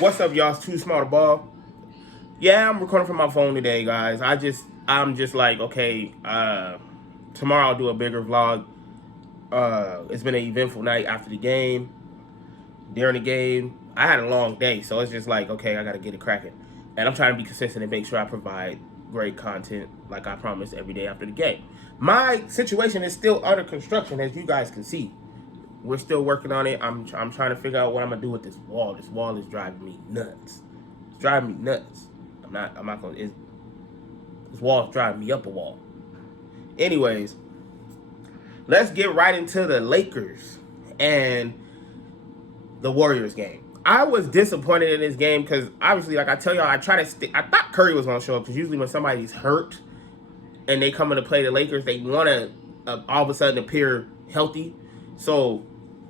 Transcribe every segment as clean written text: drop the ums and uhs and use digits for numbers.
What's up, y'all? It's Too Small to Ball. Yeah, I'm recording from my phone today, guys. I'm just like, okay, tomorrow I'll do a bigger vlog. It's been an eventful night after the game. During the game, I had a long day, so it's just like, okay, I gotta get it cracking. And I'm trying to be consistent and make sure I provide great content like I promised every day after the game. My situation is still under construction, as you guys can see. We're still working on it. I'm trying to figure out what I'm gonna do with this wall. This wall is driving me nuts. It's driving me nuts. I'm not gonna. This wall is driving me up a wall. Anyways, let's get right into the Lakers and the Warriors game. I was disappointed in this game because obviously, like I tell y'all, I thought Curry was gonna show up because usually when somebody's hurt and they come in to play the Lakers, they want to all of a sudden appear healthy. So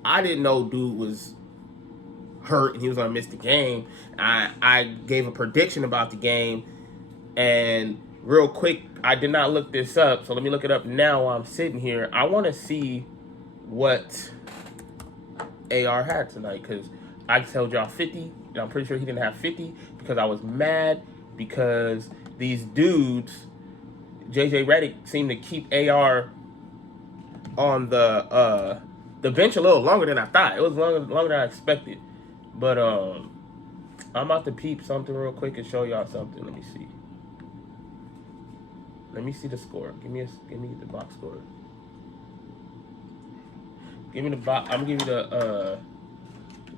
I didn't know dude was hurt and he was gonna miss the game. I gave a prediction about the game, and real quick, I did not look this up, so let me look it up now while I'm sitting here. I want to see what AR had tonight because I told y'all 50, and I'm pretty sure he didn't have 50 because I was mad because these dudes, JJ Redick, seemed to keep AR on the bench a little longer than I thought. It was longer than I expected. But I'm about to peep something real quick and show y'all something. Let me see. Let me see the score. Give me the box score. Give me the box. I'm gonna give you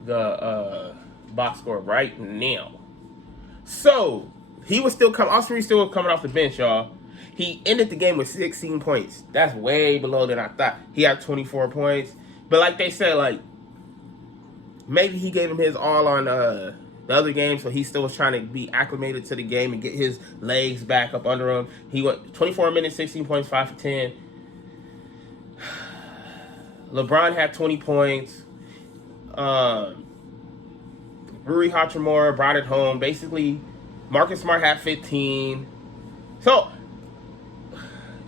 the box score right now. So he was still coming. Austin Reeves still coming off the bench, y'all. He ended the game with 16 points. That's way below than I thought. He had 24 points. But like they said, like maybe he gave him his all on the other game, so he still was trying to be acclimated to the game and get his legs back up under him. He went 24 minutes, 16 points, 5 for 10. LeBron had 20 points. Rui Hachimura brought it home. Basically, Marcus Smart had 15. So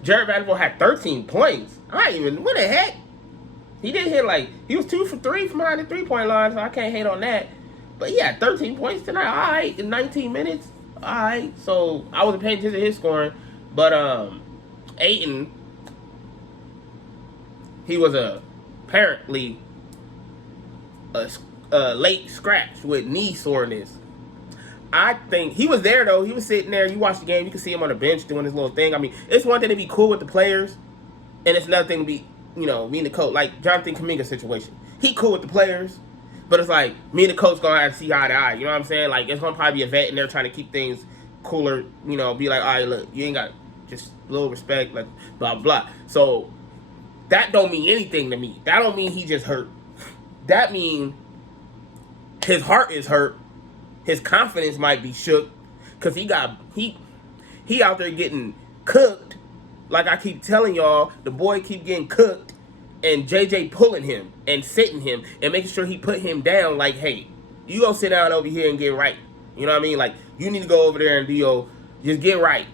Jared Vanderbilt had 13 points. What the heck? He did hit he was 2 for 3 from behind the 3-point line, so I can't hate on that. But he had 13 points tonight. All right, in 19 minutes. All right. So I wasn't paying attention to his scoring. But Ayton, he was apparently a late scratch with knee soreness. I think he was there, though. He was sitting there. You watch the game, you can see him on the bench doing his little thing. I mean, it's one thing to be cool with the players, and it's another thing to be, me and the coach. Like Jonathan Kuminga's situation. He cool with the players, but it's like, me and the coach going to have to see eye to eye. You know what I'm saying? Like, it's going to probably be a vet in there trying to keep things cooler. Be like, all right, look, you ain't got just a little respect, like, blah, blah. So, that don't mean anything to me. That don't mean he just hurt. That mean his heart is hurt. His confidence might be shook because he out there getting cooked. Like I keep telling y'all, the boy keep getting cooked, and JJ pulling him and sitting him and making sure he put him down. Like, hey, you go sit down over here and get right. You know what I mean? Like, you need to go over there and just get right.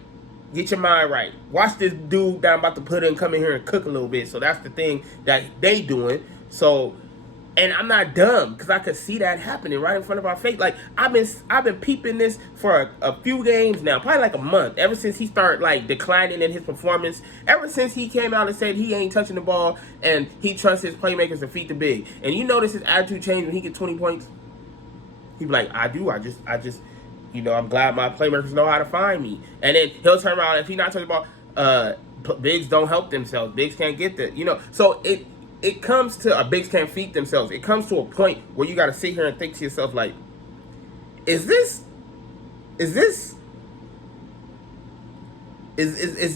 Get your mind right. Watch this dude that I'm about to put in come in here and cook a little bit. So that's the thing that they doing. So. And I'm not dumb because I could see that happening right in front of our face. Like I've been peeping this for a few games now, probably like a month. Ever since he started declining in his performance, ever since he came out and said he ain't touching the ball and he trusts his playmakers to feed the big. And you notice his attitude change when he get 20 points. He be like, I do. I just I'm glad my playmakers know how to find me. And then he'll turn around if he not touching the ball. Bigs don't help themselves. Bigs can't get that. So it comes to bigs can't feed themselves. It comes to a point where you got to sit here and think to yourself, like, is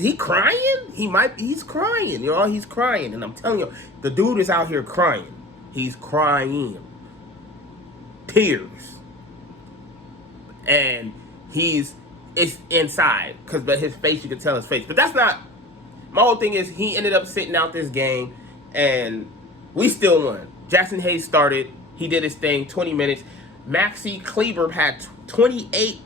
he crying? He's crying. He's crying. And I'm telling you, the dude is out here crying. He's crying. Tears. And it's inside. But his face, you can tell his face. But that's not, my whole thing is he ended up sitting out this game. And we still won. Jackson Hayes started. He did his thing, 20 minutes. Maxi Kleber had 28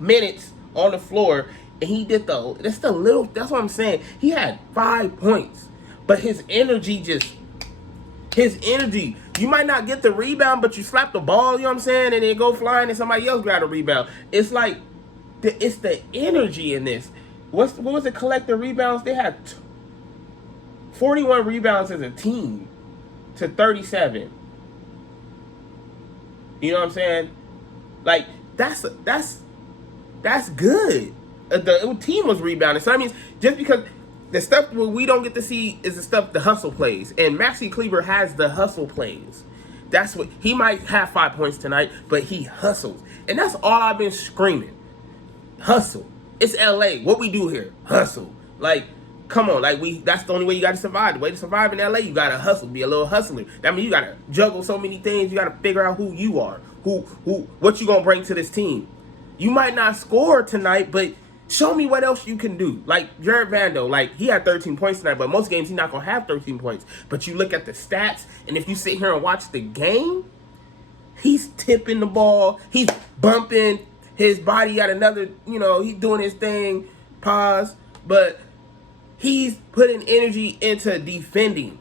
minutes on the floor. And he did that's what I'm saying. He had 5 points. But his energy You might not get the rebound, but you slap the ball, you know what I'm saying, and then go flying and somebody else grab a rebound. It's like, it's the energy in this. What was the collective rebounds? They had 41 rebounds as a team to 37. You know what I'm saying? Like, that's good. The team was rebounding. So that means just because the stuff we don't get to see is the stuff the hustle plays. And Maxi Kleber has the hustle plays. That's what he might have 5 points tonight, but he hustles. And that's all I've been screaming. Hustle. It's LA. What we do here? Hustle. Like, come on, like that's the only way you gotta survive. The way to survive in LA, you gotta hustle, be a little hustler. That means you gotta juggle so many things, you gotta figure out who you are, what you gonna bring to this team. You might not score tonight, but show me what else you can do. Like Jared Vando, like he had 13 points tonight, but most games he's not gonna have 13 points. But you look at the stats, and if you sit here and watch the game, he's tipping the ball, he's bumping his body at another, he's doing his thing, pause, but he's putting energy into defending.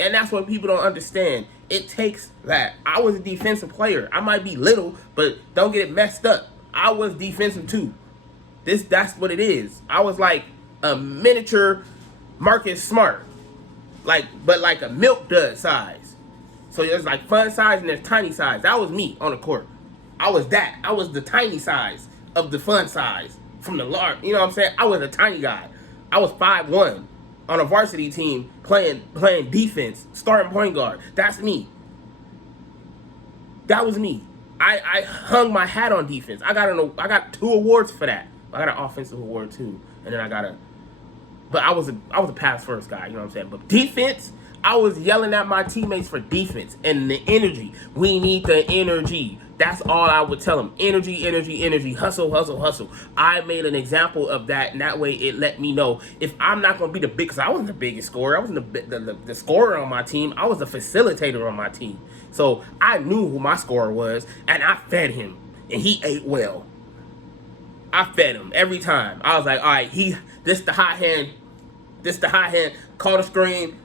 And that's what people don't understand. It takes that. I was a defensive player. I might be little, but don't get it messed up. I was defensive too. That's what it is. I was like a miniature Marcus Smart. But like a milk dud size. So there's like fun size and there's tiny size. That was me on the court. I was that. I was the tiny size of the fun size from the large. You know what I'm saying? I was a tiny guy. I was 5'1" on a varsity team playing defense, starting point guard. That's me. That was me. I hung my hat on defense. I got 2 awards for that. I got an offensive award too, and then but I was a pass first guy. You know what I'm saying? But defense, I was yelling at my teammates for defense and the energy. We need the energy. That's all I would tell them. Energy, energy, energy. Hustle, hustle, hustle. I made an example of that, and that way it let me know if I'm not going to be the big, because I wasn't the biggest scorer. I wasn't the scorer on my team. I was the facilitator on my team. So I knew who my scorer was, and I fed him, and he ate well. I fed him every time. I was like, all right, this the hot hand. Call the screen.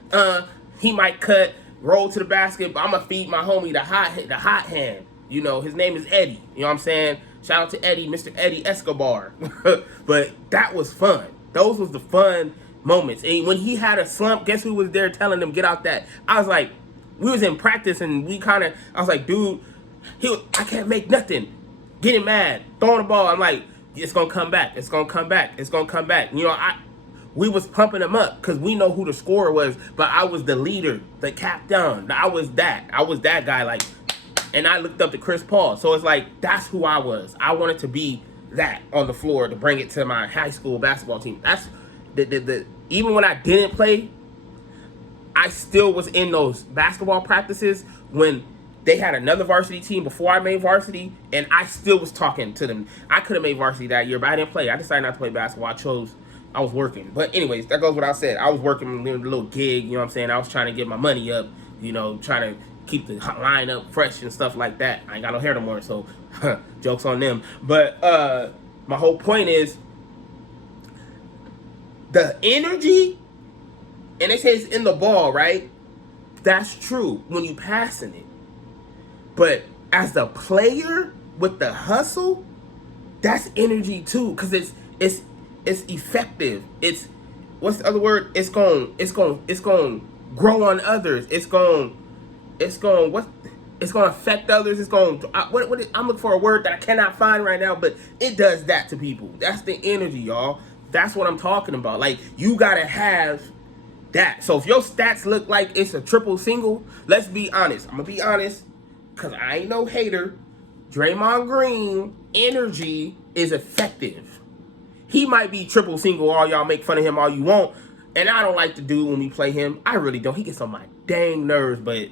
He might cut, roll to the basket, but I'm going to feed my homie the hot hand. His name is Eddie. You know what I'm saying? Shout out to Eddie, Mr. Eddie Escobar. But that was fun. Those was the fun moments. And when he had a slump, guess who was there telling him, get out that? I was like, we was in practice and I was like, dude, I can't make nothing. Getting mad, throwing the ball. I'm like, it's going to come back. It's going to come back. It's going to come back. We was pumping him up because we know who the scorer was, but I was the leader, the captain. I was that guy, like, and I looked up to Chris Paul. So it's like, that's who I was. I wanted to be that on the floor to bring it to my high school basketball team. That's even when I didn't play, I still was in those basketball practices when they had another varsity team before I made varsity, and I still was talking to them. I could have made varsity that year, but I didn't play. I decided not to play basketball. I was working. But anyways, that goes without said. I was working a little gig, you know what I'm saying? I was trying to get my money up, trying to keep the line up fresh and stuff like that. I ain't got no hair no more, so jokes on them. But my whole point is the energy, and they say it's in the ball, right? That's true when you passing it. But as the player with the hustle, that's energy too, because it's effective. It's, what's the other word? It's going grow on others. It's going affect others. It's going I'm looking for a word that I cannot find right now, but it does that to people. That's the energy, y'all. That's what I'm talking about. Like, you gotta have that. So if your stats look like it's a triple single, let's be honest. I'm gonna be honest, because I ain't no hater. Draymond Green energy is effective. He might be triple single, all y'all make fun of him all you want, and I don't like to do when we play him. I really don't. He gets on my dang nerves, but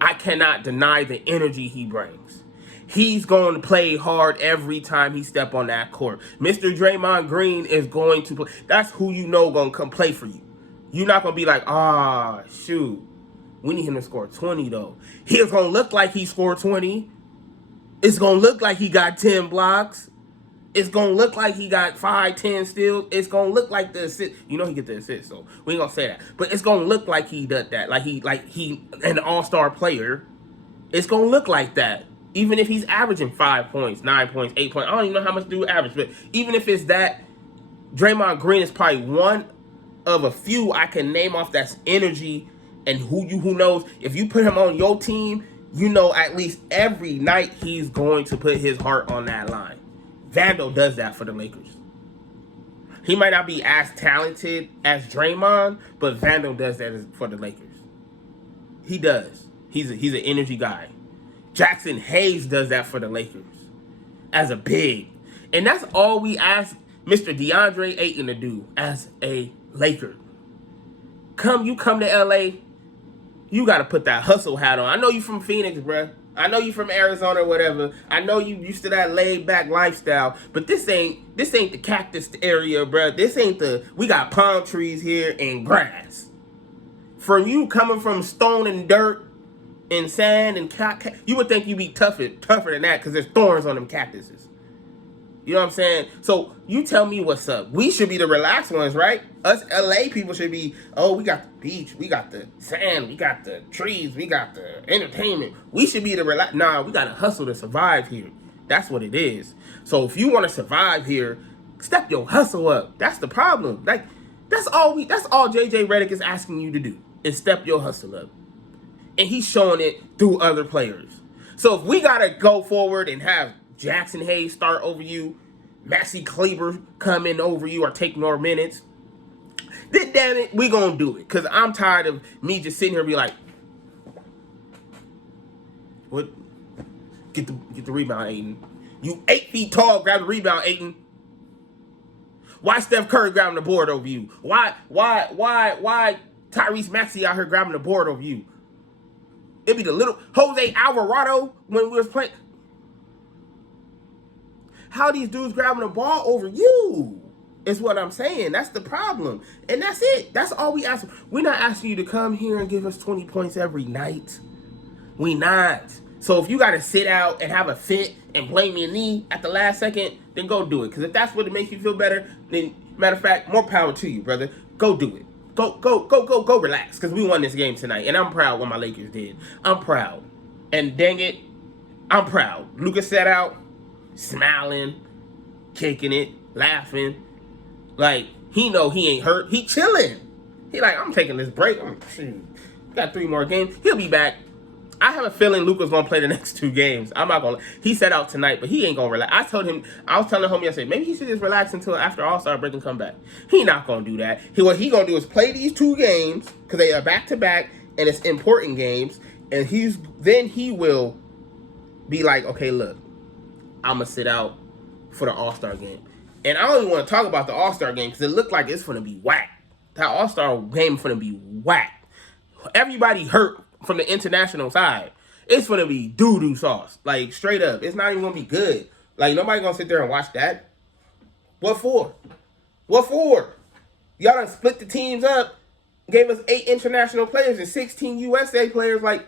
I cannot deny the energy he brings. He's going to play hard every time he step on that court. Mr. Draymond Green is going to play. That's who going to come play for you. You're not going to be like, shoot, we need him to score 20, though. He's going to look like he scored 20. It's going to look like he got 10 blocks. It's gonna look like he got 5, 10 steals. It's gonna look like the assist. You know he get the assist, so we ain't gonna say that. But it's gonna look like he did that. Like he an all-star player. It's gonna look like that. Even if he's averaging 5 points, 9 points, 8 points. I don't even know how much dude average, but even if it's that, Draymond Green is probably one of a few I can name off that's energy and who knows. If you put him on your team, you know at least every night he's going to put his heart on that line. Vando does that for the Lakers. He might not be as talented as Draymond, but Vando does that for the Lakers. He does. He's an energy guy. Jackson Hayes does that for the Lakers as a big. And that's all we ask Mr. DeAndre Ayton to do as a Laker. You come to LA, you got to put that hustle hat on. I know you from Phoenix, bruh. I know you from Arizona or whatever. I know you used to that laid back lifestyle, but this ain't the cactus area, bruh. This ain't we got palm trees here and grass. From you coming from stone and dirt and sand and you would think you'd be tougher than that because there's thorns on them cactuses. You know what I'm saying? So you tell me what's up. We should be the relaxed ones, right? Us LA people should be, oh, we got the beach, we got the sand, we got the trees, we got the entertainment. We should be the relaxed. Nah, we got to hustle to survive here. That's what it is. So if you want to survive here, step your hustle up. That's the problem. Like, that's all JJ Redick is asking you to do, is step your hustle up. And he's showing it through other players. So if we got to go forward and have Jackson Hayes start over you, Maxi Kleber come in over you or take more minutes, then damn it, we gonna do it. Because I'm tired of me just sitting here and be like, what? Get the rebound, Ayton. You 8 feet tall, grab the rebound, Ayton. Why Steph Curry grabbing the board over you? Why Tyrese Maxey out here grabbing the board over you? It'd be the little Jose Alvarado when we was playing. How these dudes grabbing the ball over you is what I'm saying. That's the problem. And that's it. That's all we ask. We're not asking you to come here and give us 20 points every night. We not. So if you got to sit out and have a fit and blame your knee at the last second, then go do it. Because if that's what makes you feel better, then matter of fact, more power to you, brother. Go do it. Go relax. Because we won this game tonight. And I'm proud what my Lakers did. I'm proud. And dang it, I'm proud. Lucas sat out, smiling, kicking it, laughing. Like, he know he ain't hurt. He chilling. He like, I'm taking this break. Got 3 more games. He'll be back. I have a feeling Luka's gonna play the next 2 games. I'm not gonna. He set out tonight, but he ain't gonna relax. I was telling him yesterday, maybe he should just relax until after All-Star break and come back. He not gonna do that. What he gonna do is play these 2 games because they are back to back and it's important games. And he will be like, okay, look, I'm gonna sit out for the All-Star game. And I don't even want to talk about the All-Star game because it looked like it's gonna be whack. That All-Star game is gonna be whack. Everybody hurt from the international side. It's gonna be doo-doo sauce. Like, straight up. It's not even gonna be good. Like, nobody gonna sit there and watch that. What for? What for? Y'all done split the teams up, gave us 8 international players and 16 USA players. Like,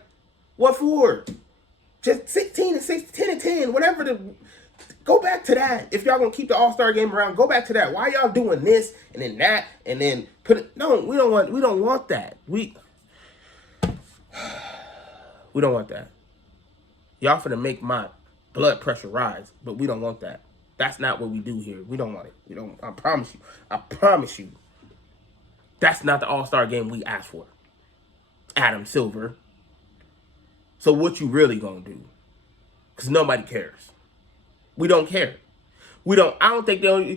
what for? Just 16 and 6, 10 and 10, whatever go back to that. If y'all gonna keep the All-Star game around, go back to that. Why y'all doing this and then that and then put it? No, we don't want that. We don't want that. Y'all finna make my blood pressure rise, but we don't want that. That's not what we do here. We don't want it. We don't. I promise you. I promise you. That's not the All-Star game we asked for. Adam Silver. So what you really gonna do? Because nobody cares. We don't care. I don't think they'll.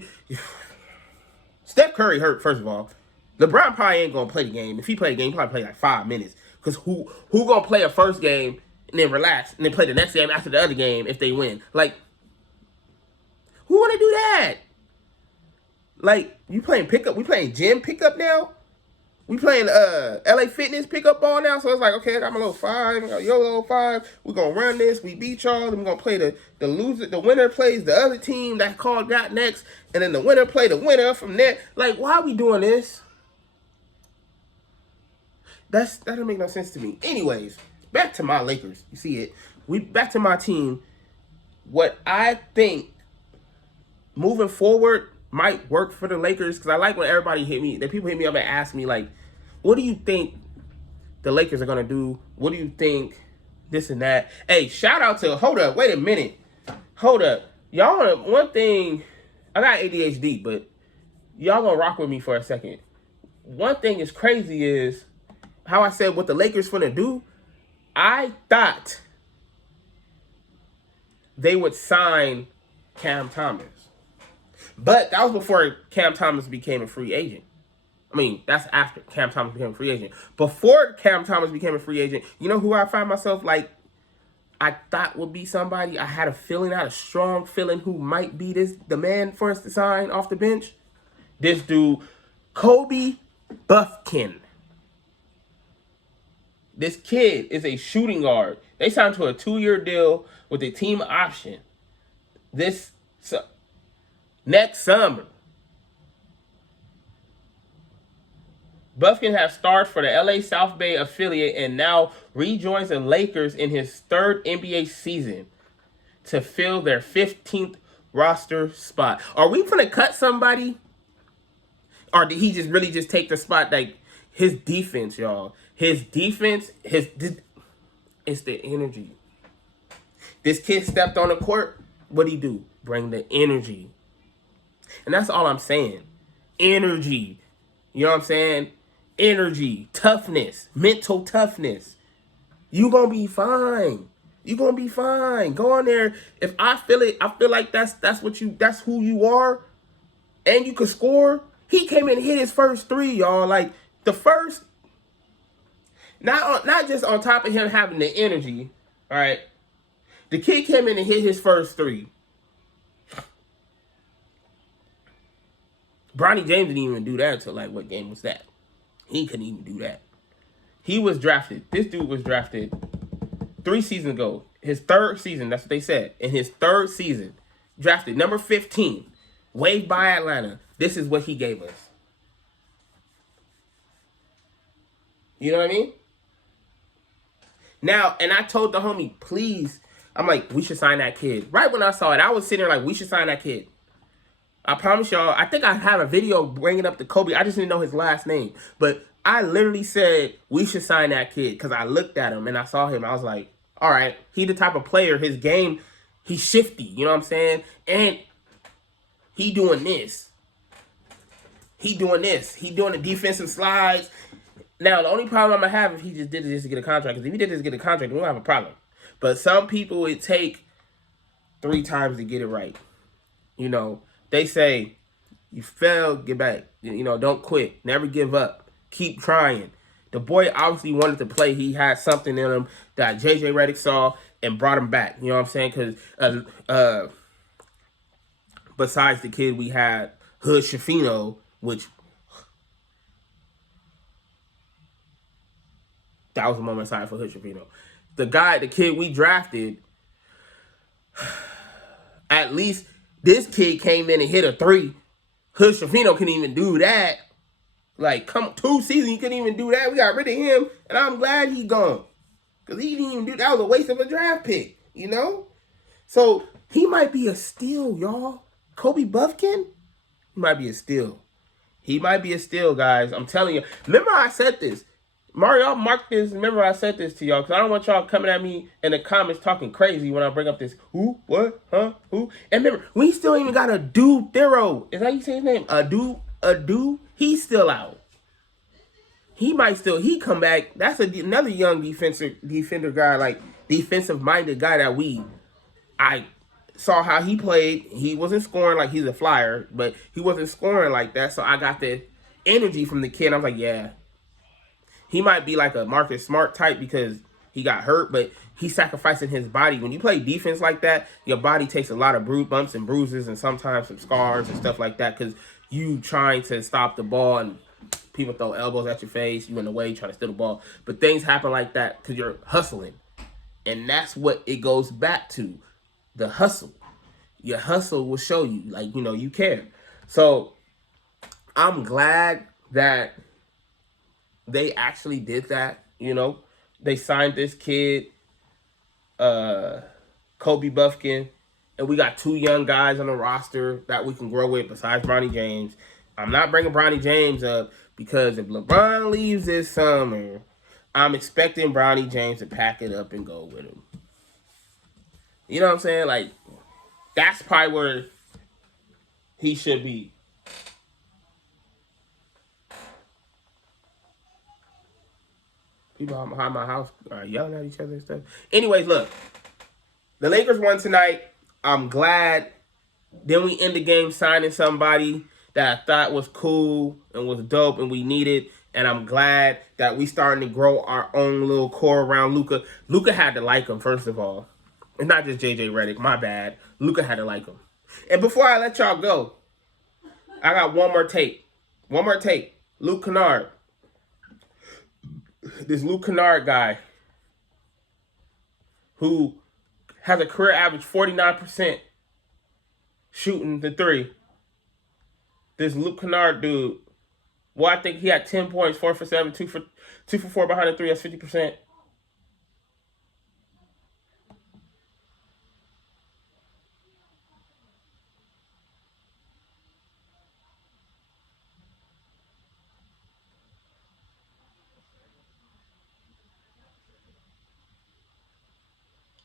Steph Curry hurt, first of all. LeBron probably ain't gonna play the game. If he play the game, he probably play like 5 minutes. Because who gonna play a first game and then relax and then play the next game after the other game if they win? Like, who wanna do that? Like, you playing pickup? We playing gym pickup now? We playing LA Fitness pickup ball now? So it's like, okay, I got my little 5, I got your little 5. We're gonna run this. We beat y'all. Then we're gonna play the loser. The winner plays the other team that got next, and then the winner play the winner from there. Like, why are we doing this? That don't make no sense to me. Anyways, back to my Lakers. You see it. Back to my team. What I think moving forward might work for the Lakers, because I like when everybody people hit me up and ask me, like, what do you think the Lakers are going to do? What do you think this and that? Hey, shout out to, hold up, wait a minute. Hold up. Y'all, one thing, I got ADHD, but y'all gonna rock with me for a second. One thing is crazy is how I said what the Lakers finna do. I thought they would sign Cam Thomas. But that was before Cam Thomas became a free agent. I mean, that's after Cam Thomas became a free agent. Before Cam Thomas became a free agent, you know who I find myself like I thought would be somebody? I had a strong feeling who might be the man for us to sign off the bench. This dude, Kobe Buffkin. This kid is a shooting guard. They signed to a 2-year deal with a team option next summer. Buffkin has starred for the LA South Bay affiliate and now rejoins the Lakers in his 3rd NBA season to fill their 15th roster spot. Are we going to cut somebody? Or did he really just take the spot? Like, his defense, y'all. His defense, it's the energy. This kid stepped on the court. What'd he do? Bring the energy. And that's all I'm saying. Energy. You know what I'm saying? Energy, toughness, mental toughness. You gonna be fine. You gonna be fine. Go on there. If I feel it, I feel like that's who you are, and you could score. He came in and hit his first 3, y'all. Like the first, not just on top of him having the energy. All right, the kid came in and hit his first 3. Bronny James didn't even do that until like what game was that? He couldn't even do that. He was drafted. This dude was drafted 3 seasons ago. His 3rd season, that's what they said. In his 3rd season, drafted number 15, waived by Atlanta. This is what he gave us. You know what I mean? Now, and I told the homie, please, I'm like, we should sign that kid. Right when I saw it, I was sitting there like, we should sign that kid. I promise y'all, I think I have a video bringing up the Kobe. I just didn't know his last name. But I literally said, we should sign that kid. Because I looked at him and I saw him. I was like, all right, he the type of player, his game, he's shifty. You know what I'm saying? And he doing this. He doing the defensive slides. Now, the only problem I'm going to have if he just did this to get a contract, because if he did this to get a contract, we don't have a problem. But some people, it take 3 times to get it right. You know, they say, you fail, get back. You know, don't quit. Never give up. Keep trying. The boy obviously wanted to play. He had something in him that JJ Redick saw and brought him back. You know what I'm saying? Because besides the kid we had, Hood Schifino, which that was a moment side for Hood Schifino. The kid we drafted, at least this kid came in and hit a 3. Hood Schifino couldn't even do that. Like, 2 seasons, he couldn't even do that. We got rid of him, and I'm glad he gone. Because he didn't even do that. That was a waste of a draft pick, you know? So, he might be a steal, y'all. Kobe Buffkin? He might be a steal. He might be a steal, guys. I'm telling you. Remember I said this. Mario, mark this. Remember I said this to y'all, because I don't want y'all coming at me in the comments talking crazy when I bring up this who, what, huh, who. And remember, we still ain't even got a Adu Thero. Is that how you say his name? Adu? He's still out. He might still, he come back. That's another young defender guy, like defensive-minded guy that I saw how he played. He wasn't scoring like he's a flyer, but he wasn't scoring like that. So I got the energy from the kid. I was like, yeah. He might be like a Marcus Smart type because he got hurt, but he's sacrificing his body. When you play defense like that, your body takes a lot of bumps and bruises and sometimes some scars and stuff like that because you trying to stop the ball and people throw elbows at your face. You in the way trying to steal the ball. But things happen like that because you're hustling. And that's what it goes back to, the hustle. Your hustle will show you, like, you know, you care. So I'm glad that they actually did that, you know. They signed this kid, Kobe Buffkin, and we got 2 young guys on the roster that we can grow with besides Bronny James. I'm not bringing Bronny James up because if LeBron leaves this summer, I'm expecting Bronny James to pack it up and go with him. You know what I'm saying? Like, that's probably where he should be. People behind my house are yelling at each other and stuff. Anyways, look. The Lakers won tonight. I'm glad. Then we end the game signing somebody that I thought was cool and was dope and we needed. And I'm glad that we starting to grow our own little core around Luka. Luka had to like him, first of all. It's not just JJ Redick, my bad. Luka had to like him. And before I let y'all go, I got one more take. One more take. Luke Kennard. This Luke Kennard guy who has a career average 49% shooting the 3. This Luke Kennard dude, well, I think he had 10 points, 4 for 7, 2 for 4 behind the 3. That's 50%.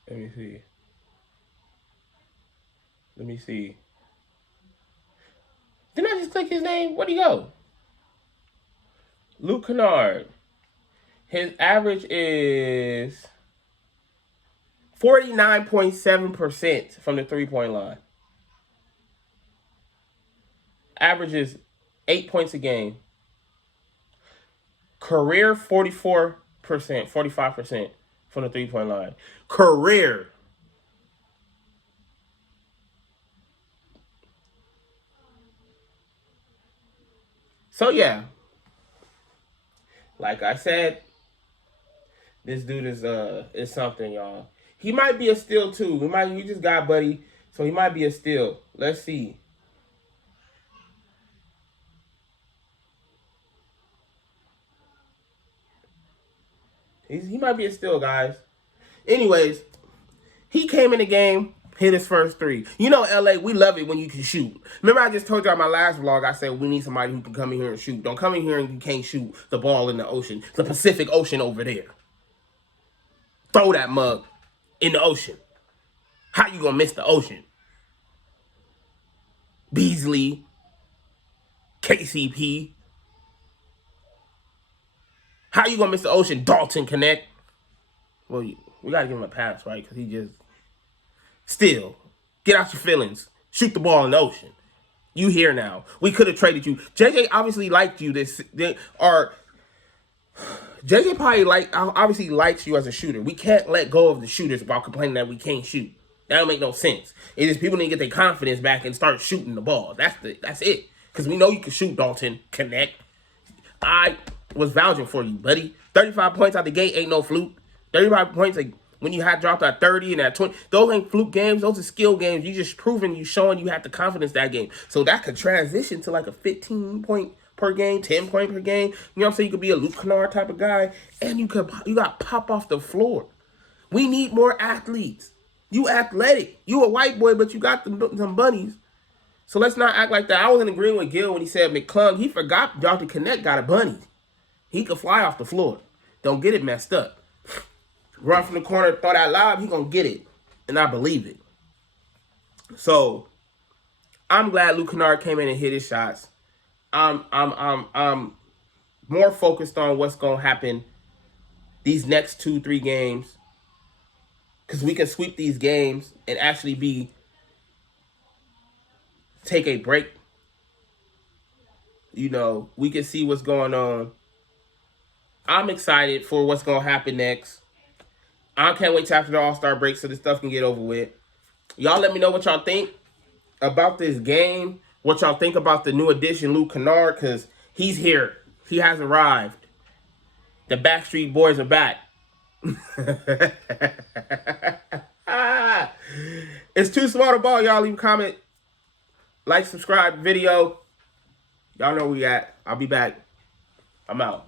Let me see. Let me see. Didn't I just click his name? Where'd he go? Luke Kennard. His average is 49.7% from the 3-point line. Averages 8 points a game. Career 44%, 45% from the 3-point line. Career. So yeah, like I said, this dude is something, y'all. He might be a steal too. We just got Buddy, so he might be a steal. Let's see. He might be a steal, guys. Anyways, he came in the game, hit his first 3. You know, LA, we love it when you can shoot. Remember I just told you on my last vlog, I said we need somebody who can come in here and shoot. Don't come in here and you can't shoot the ball in the ocean. The Pacific Ocean over there. Throw that mug in the ocean. How you gonna miss the ocean? Beasley, KCP. How you gonna miss the ocean? Dalton Connect. Well, we gotta give him a pass, right? Because he just... Still, get out your feelings. Shoot the ball in the ocean. You here now. We could have traded you. JJ obviously liked you. JJ probably obviously likes you as a shooter. We can't let go of the shooters while complaining that we can't shoot. That don't make no sense. It's just people need to get their confidence back and start shooting the ball. That's it. Because we know you can shoot, Dalton. Connect. I was vouching for you, buddy. 35 points out the gate ain't no fluke. 35 points when you had dropped at 30 and at 20. Those ain't fluke games. Those are skill games. You just proving, you showing you have the confidence that game. So that could transition to like a 15 point per game, 10 point per game. You know what I'm saying? You could be a Luke Kennard type of guy, and you got pop off the floor. We need more athletes. You athletic. You a white boy, but you got some bunnies. So let's not act like that. I was in agreement with Gil when he said McClung. He forgot Dr. Connect got a bunny. He could fly off the floor. Don't get it messed up. Run from the corner, throw that lob, he gonna get it. And I believe it. So I'm glad Luke Kennard came in and hit his shots. I'm more focused on what's gonna happen these next 2-3 games. Because we can sweep these games and actually take a break. You know, we can see what's going on. I'm excited for what's going to happen next. I can't wait till after the All-Star break so this stuff can get over with. Y'all let me know what y'all think about this game. What y'all think about the new addition, Luke Kennard, because he's here. He has arrived. The Backstreet Boys are back. It's too small to ball. Y'all leave a comment. Like, subscribe, video. Y'all know where we at. I'll be back. I'm out.